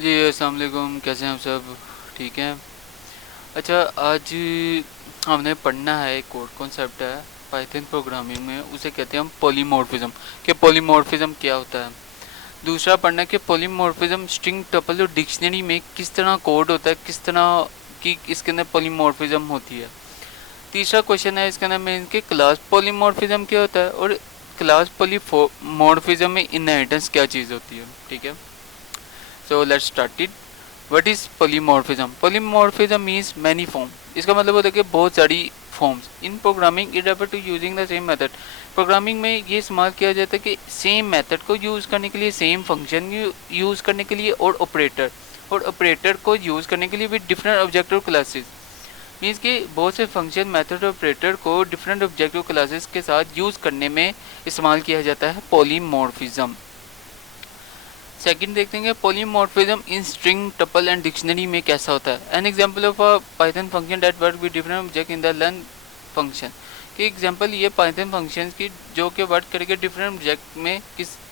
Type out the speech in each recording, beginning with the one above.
जी अस्सलाम वालेकुम, कैसे हैं आप सब? ठीक हैं। अच्छा, आज हमने पढ़ना है एक कोड कॉन्सेप्ट है पाइथन प्रोग्रामिंग में, उसे कहते हैं हम पॉलीमॉर्फिज्म। कि पॉलीमॉर्फिज्म क्या होता है। दूसरा पढ़ना कि पॉलीमॉर्फिज्म स्ट्रिंग टपल और डिक्शनरी में किस तरह कोड होता है, किस तरह की इसके अंदर पॉलीमॉर्फिज्म होती है। तीसरा क्वेश्चन है इसके अंदर में कि क्लास पॉलीमॉर्फिज्म क्या होता है और क्लास पॉलीमॉर्फिज्म में इनहेरिटेंस क्या चीज़ होती है। ठीक है, so let's start it. What is polymorphism? Polymorphism means many form. इसका मतलब होता है कि बहुत सारी forms. In programming it refer to using the same method. Programming में ये इस्तेमाल किया जाता है कि सेम मेथड को यूज़ करने के लिए, सेम फंक्शन यूज़ करने के लिए और ऑपरेटर को यूज़ करने के लिए with different objective classes. Means कि बहुत से फंक्शन मेथड ऑपरेटर को डिफरेंट ऑब्जेक्टिव क्लासेस के साथ यूज़ करने में इस्तेमाल किया जाता है पॉलीमॉर्फिज्म। सेकंड देखते हैं polymorphism in string tuple and dictionary में कैसा होता है। An example of a Python function that work with different object in the length function. कि एग्जांपल ये पाइथन फंक्शन की जो कि वर्क करेंगे डिफरेंट ऑब्जेक्ट में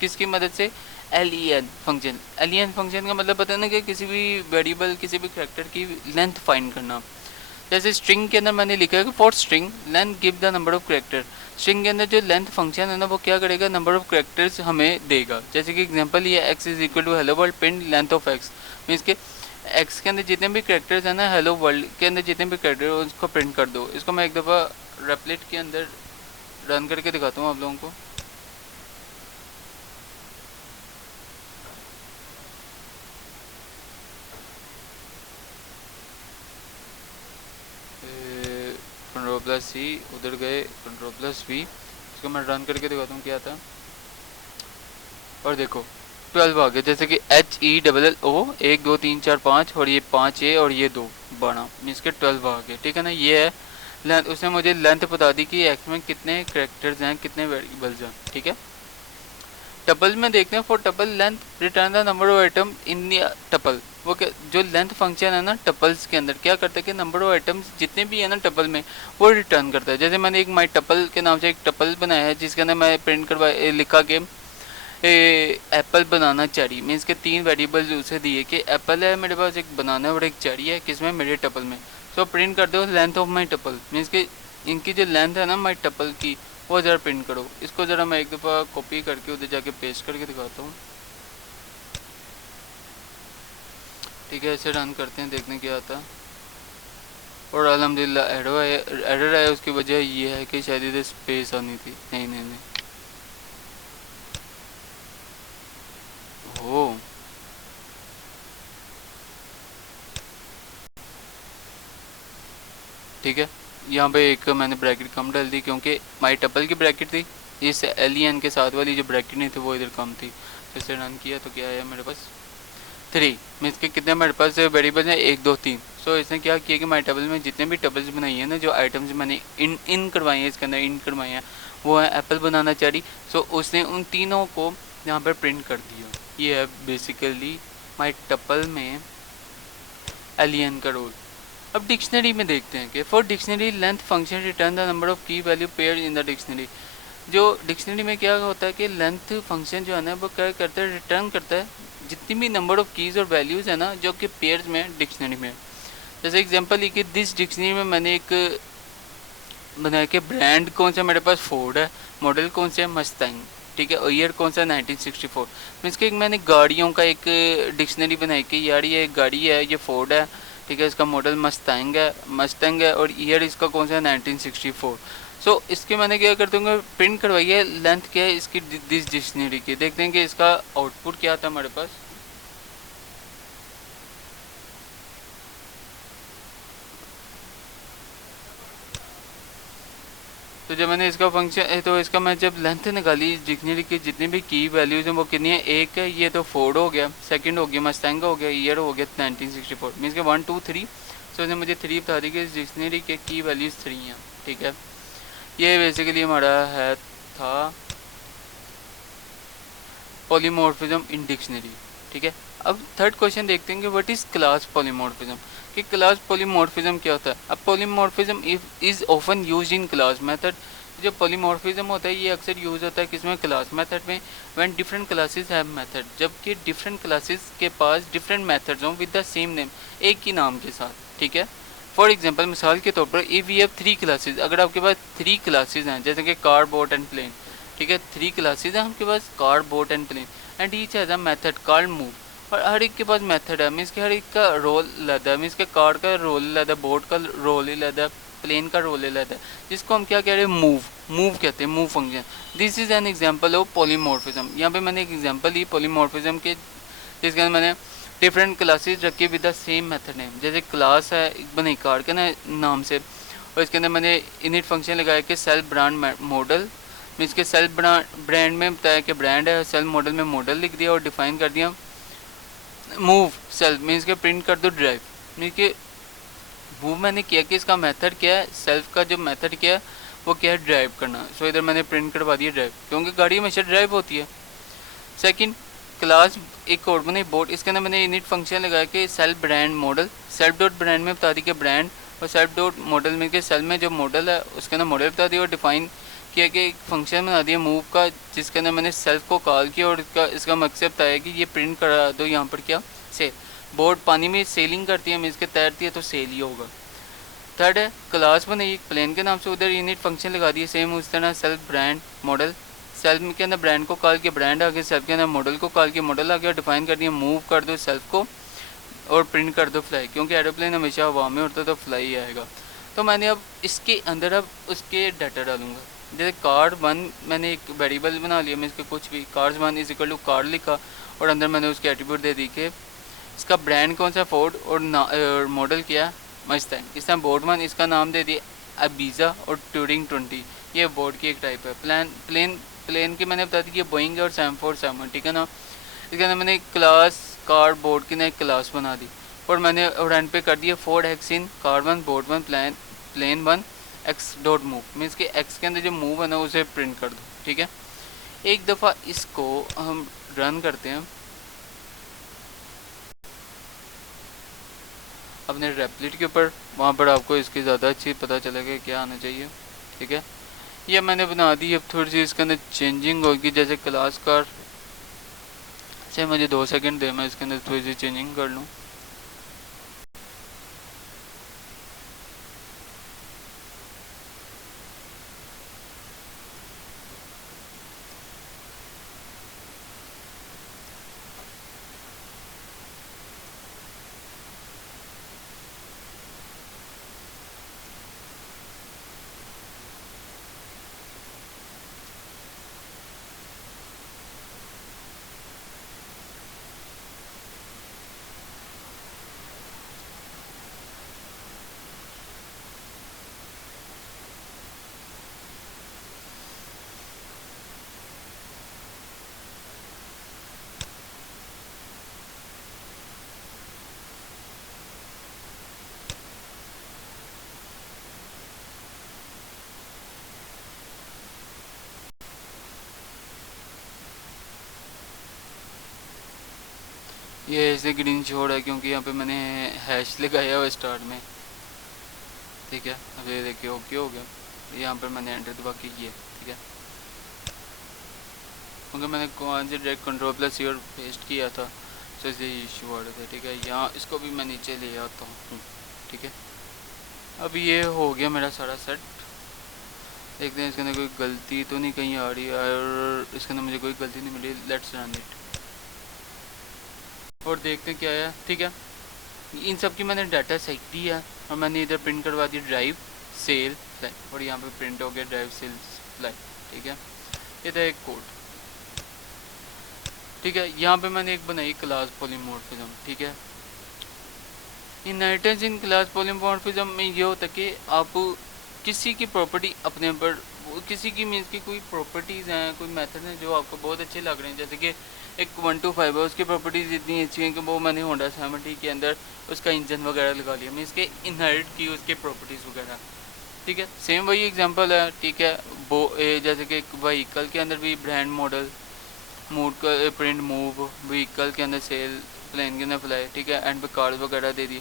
किसकी मदद से? N function. एन फंक्शन का मतलब पता है ना कि किसी भी वेरिएबल, किसी भी कैरेक्टर की लेंथ फाइंड करना। जैसे स्ट्रिंग के अंदर मैंने लिखा है कि for string length give the number of character. String के अंदर जो लेंथ फंक्शन है ना, वो क्या करेगा? नंबर ऑफ कैरेक्टर्स हमें देगा। जैसे कि एग्जांपल ये x is equal to hello world print length of x. Means के एक्स के अंदर जितने भी कैरेक्टर्स हैं ना, हेलो वर्ल्ड के अंदर जितने भी कैरेक्टर है उसको प्रिंट कर दो। इसको मैं एक दफ़ा रेपलेट के अंदर रन करके दिखाता हूँ आप लोगों को। कंट्रोल प्लस सी, उधर गए कंट्रोल प्लस वी। इसको मैं रन करके दिखाता हूँ क्या था। और देखो 12 आ गया। जैसे कि HELLO 1 2 3 4 5 और ये 5 और ये 2 12 मीन्स के 12 आ गए। ठीक है ना, ये है लेंथ। उसने मुझे लेंथ बता दी कि एक्स में कितने करेक्टर्स हैं, कितने वेरिएबल्स हैं। ठीक है, टपल में देखते हैं। For tuple length return the number of item in the tuple. वो क्या, जो लेंथ फंक्शन है ना टपल्स के अंदर क्या करता है कि नंबर ऑफ आइटम्स जितने भी है ना टपल में वो रिटर्न करता है। जैसे मैंने एक माई टपल के नाम से एक टपल बनाया है जिसके अंदर मैं प्रिंट करवा लिखा के एप्पल बनाना चेरी। मीन्स के 3 वेरिएबल्स उसे दिए कि एप्पल है मेरे पास, एक बनाना और एक चेरी है, किसमें? मेरे टपल में। सो प्रिंट कर दो length of my tuple. Means के इनकी जो लेंथ है ना माई टपल की, वो ज़रा प्रिंट करो। इसको ज़रा मैं एक दफ़ा कॉपी करके उधर जाके पेस्ट करके दिखाता हूँ। ठीक है, ऐसे रन करते हैं, देखने क्या आता है। और अल्हम्दुलिल्लाह एरर आया। उसकी वजह ये है कि शायद इधर स्पेस आनी थी। नहीं नहीं नहीं, हो ठीक है। यहाँ पे एक मैंने ब्रैकेट कम डाल दी क्योंकि माई टपल की ब्रैकेट थी, इस एलियन के साथ वाली जो ब्रैकेट नहीं थी वो इधर कम थी। जैसे रन किया तो क्या आया मेरे पास? 3। मीन्स के कितने मेरे पास वेरिएबल हैं? 1 2 3। सो इसने क्या किया कि माई टेबल में जितने भी टेबल्स बनाई हैं ना, जो आइटम्स मैंने इन करवाई हैं, इसके अंदर इन करवाई हैं, वो है एप्पल बनाना चाहिए। सो उसने उन तीनों को यहाँ पर प्रिंट कर दिया। ये है बेसिकली माई टपल में एलियन का रोल। अब डिक्शनरी में देखते हैं कि for dictionary length function return the number of key value pair in the dictionary. जो डिक्शनरी में क्या होता है कि लेंथ फंक्शन जो है ना वो क्या करता है? रिटर्न करता है जितनी भी नंबर ऑफ कीज़ और वैल्यूज़ है ना जो कि पेयर्स में डिक्शनरी में। जैसे एग्जांपल लिखिए, दिस डिक्शनरी में मैंने एक बनाया कि ब्रांड कौन सा मेरे पास? फोर्ड है। मॉडल कौन सा है? मस्टैंग। ठीक है, और ईयर कौन सा? 1964। मीन्स कि मैंने गाड़ियों का एक डिक्शनरी बनाई कि यार ये गाड़ी है, ये फोर्ड है, ठीक है, इसका मॉडल मस्टैंग है और ईयर इसका कौन सा है? 1964। सो इसके मैंने क्या करते होंगे? प्रिंट करवाई है। लेंथ क्या है इसकी दिस डिक्शनरी की। देखते हैं कि इसका आउटपुट क्या था हमारे पास। तो जब मैंने इसका फंक्शन तो इसका मैं जब लेंथ निकाली डिक्शनरी की जितनी भी की वैल्यूज़ हैं वो कितनी है? एक है, ये तो फोर्ड हो गया, सेकंड हो गया मस्टैंग हो गया, ईयर हो गया 1964। मीन्स के 1 2 3। सो इसने मुझे 3 बता दी कि इस डिक्शनरी के की वैल्यूज़ 3 हैं। ठीक है, ये बेसिकली हमारा है था पॉलीमॉर्फिज्म इन डिक्शनरी। ठीक है, अब थर्ड क्वेश्चन देखते हैं कि व्हाट इज़ क्लास पॉलीमॉर्फिज्म। कि क्लास पॉलीमॉर्फिज्म क्या होता है। अब polymorphism is often used in class method. जो पॉलीमॉर्फिज्म होता है ये अक्सर यूज़ होता है किसमें, क्लास मेथड में, when different classes have method, जबकि डिफरेंट क्लासेस के पास डिफरेंट मेथड्स हों विद द सेम नेम, एक ही नाम के साथ, ठीक है। फॉर एग्जांपल, मिसाल के तौर पर इफ़ वी हैव 3 क्लासेस, अगर आपके पास 3 क्लासेस हैं जैसे कि कार, बोट एंड प्लेन, ठीक है, 3 क्लासेस हैं आपके पास, car, boat and plane, and each has a method called move, और हर एक के पास मेथड है, मीन्स कि हर एक का रोल अलग है, मीन्स के कार का रोल अलग है, बोट का रोल अलग है, प्लेन का रोल अलग है, जिसको हम क्या कह रहे हैं, मूव कहते हैं, move function. This is an example of polymorphism. यहाँ पे मैंने एक एग्जांपल ली पॉलीमॉर्फिज्म के, जिसके अंदर मैंने डिफरेंट क्लासेस रखी with the same method name. जैसे क्लास है बनी कार के ना नाम से, और इसके अंदर मैंने इनिट फंक्शन लगाया कि सेल्फ ब्रांड मॉडल, मीन्स के सेल्फ ब्रांड में बताया कि ब्रांड है, सेल्फ मॉडल में मॉडल लिख दिया और डिफाइन कर दिया मूव सेल्फ, मीन्स के प्रिंट कर दो ड्राइव, मीन्स के मूव मैंने किया कि इसका मेथड क्या है, सेल्फ का जो मेथड क्या है वो क्या है, ड्राइव करना। सो इधर मैंने प्रिंट करवा दिया ड्राइव, क्योंकि गाड़ी हमेशा ड्राइव होती है। सेकंड क्लास एक और बनी बोट, इसके अंदर मैंने इनिट फंक्शन लगाया कि self brand model, self dot brand में बता दी कि ब्रांड, और सेल्फ डॉट मॉडल में के सेल्फ में जो मॉडल है उसके अंदर मॉडल बता दिया, और डिफाइन किया कि एक फंक्शन बना दिया मूव का, जिसके अंदर मैंने सेल्फ को कॉल किया और इसका मकसद बताया कि ये प्रिंट करा दो यहाँ पर क्या, से बोट पानी में सेलिंग करती है, मीन्स के तैरती है तो सेल ही होगा। थर्ड है क्लास बनाई एक प्लेन के नाम से, उधर यूनिट फंक्शन लगा दिए सेम उस तरह, सेल्फ ब्रांड मॉडल, सेल्फ के अंदर ब्रांड को कॉल किया, ब्रांड आ गया, सेल्फ के अंदर मॉडल को कॉल किया, मॉडल आ गया, डिफाइन कर दिया मूव कर दो सेल्फ को और प्रिंट कर दो फ्लाई, क्योंकि एरोप्लेन हमेशा हवा में उड़ता तो फ्लाई आएगा। तो मैंने अब इसके अंदर अब उसके डाटा डालूंगा। जैसे कार वन मैंने एक वेरिएबल बना लिया, मैं इसके कुछ भी cars one is equal to car लिखा, और अंदर मैंने उसके एट्रीब्यूट दे दी कि इसका ब्रांड कौन सा फोर्ड और मॉडल क्या मस्टैंग। इस टाइम बोर्ड वन इसका नाम दे दिया अबीज़ा और ट्यूरिंग 20, ये बोर्ड की एक टाइप है। प्लेन की मैंने बता दी कि बोइंग और 747, ठीक है ना। इसके अंदर मैंने क्लास कार बोर्ड की ना एक क्लास बना दी, और मैंने और एंड पे कर दिया for x in car one board one plane one x dot move, means के एक्स के अंदर जो मूव है ना उसे प्रिंट कर दो, ठीक है। एक दफ़ा इसको हम रन करते हैं अपने रेपलिट के ऊपर, वहाँ पर आपको इसकी ज़्यादा अच्छी पता चलेगा क्या आना चाहिए, ठीक है। ये मैंने बना दी, अब थोड़ी सी इसके अंदर चेंजिंग होगी, जैसे क्लास कार से मुझे 2 सेकंड दे, मैं इसके अंदर थोड़ी सी चेंजिंग कर लूँ। ये ऐसे ग्रीन छोड़ है क्योंकि यहाँ पे मैंने हैश लगाया हुआ स्टार्ट में, ठीक है। अब ये देखिए ओके हो गया, यहाँ पर मैंने एंटर दबा के किया, ठीक है, क्योंकि मैंने कौन से डायरेक्ट कंट्रोल प्लस सी और पेस्ट किया था, तो इसलिए इशू आ रहा था, ठीक है। यहाँ इसको भी मैं नीचे ले आता हूँ, ठीक है। अब ये हो गया मेरा सारा सेट। देखते हैं इसके अंदर कोई गलती तो नहीं कहीं आ रही, और इसके अंदर मुझे कोई गलती नहीं मिली। लेट्स रन इट और देखते हैं क्या है, ठीक है। इन सब की मैंने डाटा सेट दिया, और मैंने इधर प्रिंट करवा दी ड्राइव सेल फ्लाई, और यहाँ पे प्रिंट हो गया ड्राइव सेल फ्लाई, ठीक है। ये था एक कोड, ठीक है। यहाँ पे मैंने एक बनाई क्लास पॉलीमॉर्फिज्म, ठीक है। इनहेरिटेंस इन क्लास पॉलीमॉर्फिज्म में ये होता है कि आप किसी की प्रॉपर्टी अपने पर, किसी की मीन्स की कोई प्रॉपर्टीज़ हैं, कोई मेथड हैं जो आपको बहुत अच्छे लग रहे हैं, जैसे कि एक 1 to 5 है, उसकी प्रॉपर्टीज़ इतनी अच्छी हैं कि वो मैंने होंडा सैमटी के अंदर उसका इंजन वगैरह लगा लिया, मीन्स के इनहेरिट की उसके प्रॉपर्टीज़ वगैरह, ठीक है। सेम वही एग्जांपल है, ठीक है। जैसे कि व्हीकल के अंदर भी ब्रांड मॉडल, मूड का प्रिंट मूव, व्हीकल के अंदर सेल, प्लेन के अंदर फ्लाई, ठीक है। एंड पे कार्ड वगैरह दे दी।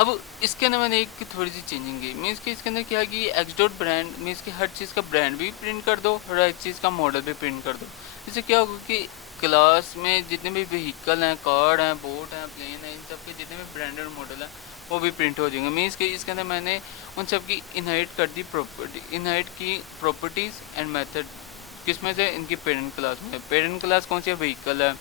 अब इसके अंदर मैंने एक थोड़ी सी चेंजिंग की, मीन्स कि इसके अंदर क्या है कि एक्स डॉट ब्रांड मीन्स कि हर चीज़ का ब्रांड भी प्रिंट कर दो और हर चीज़ का मॉडल भी प्रिंट कर दो। इससे क्या होगा कि क्लास में जितने भी व्हीकल हैं, कार हैं, बोट हैं, प्लेन हैं, इन सब के जितने भी ब्रांडेड मॉडल हैं वो भी प्रिंट हो जाएंगे। मीन्स कि इसके अंदर मैंने उन सब की इनहेरिट कर दी प्रॉपर्टी, इनहेरिट की प्रॉपर्टीज़ एंड मेथड। किसमें से? इनकी पेरेंट क्लास में। पेरेंट क्लास कौन सी है? व्हीकल है,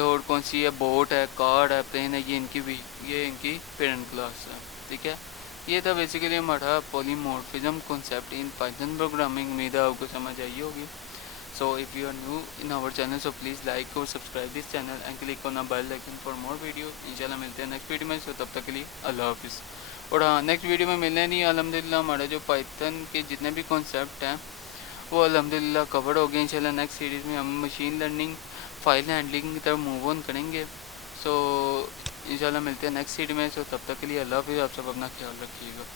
और कौन सी है? बोट है, कार है, प्लेन है, ये इनकी पेरेंट क्लास है। ठीक है, ये था बेसिकली हमारा polymorphism concept in Python programming. उम्मीद है आपको समझ आई होगी। So if you are new in our channel, so please like or subscribe this channel and click on the bell icon for more videos। इंशाल्लाह मिलते हैं नेक्स्ट वीडियो में। सो तब तक के लिए अल्लाह हाफिज़। और हाँ, नेक्स्ट वीडियो में मिलने नहीं, अल्हम्दुलिल्लाह हमारा जो पाइथन के जितने भी कॉन्सेप्ट हैं वो अल्हम्दुलिल्लाह कवर हो गए। इंशाल्लाह नेक्स्ट सीरीज़ में हम मशीन लर्निंग, फाइल हैंडलिंग की तरफ मूव ऑन करेंगे। सो इंशाल्लाह मिलते हैं नेक्स्ट सीरीज़ में। सो तब तक के लिए अल्लाह हाफिज़। आप सब अपना ख्याल रखिएगा।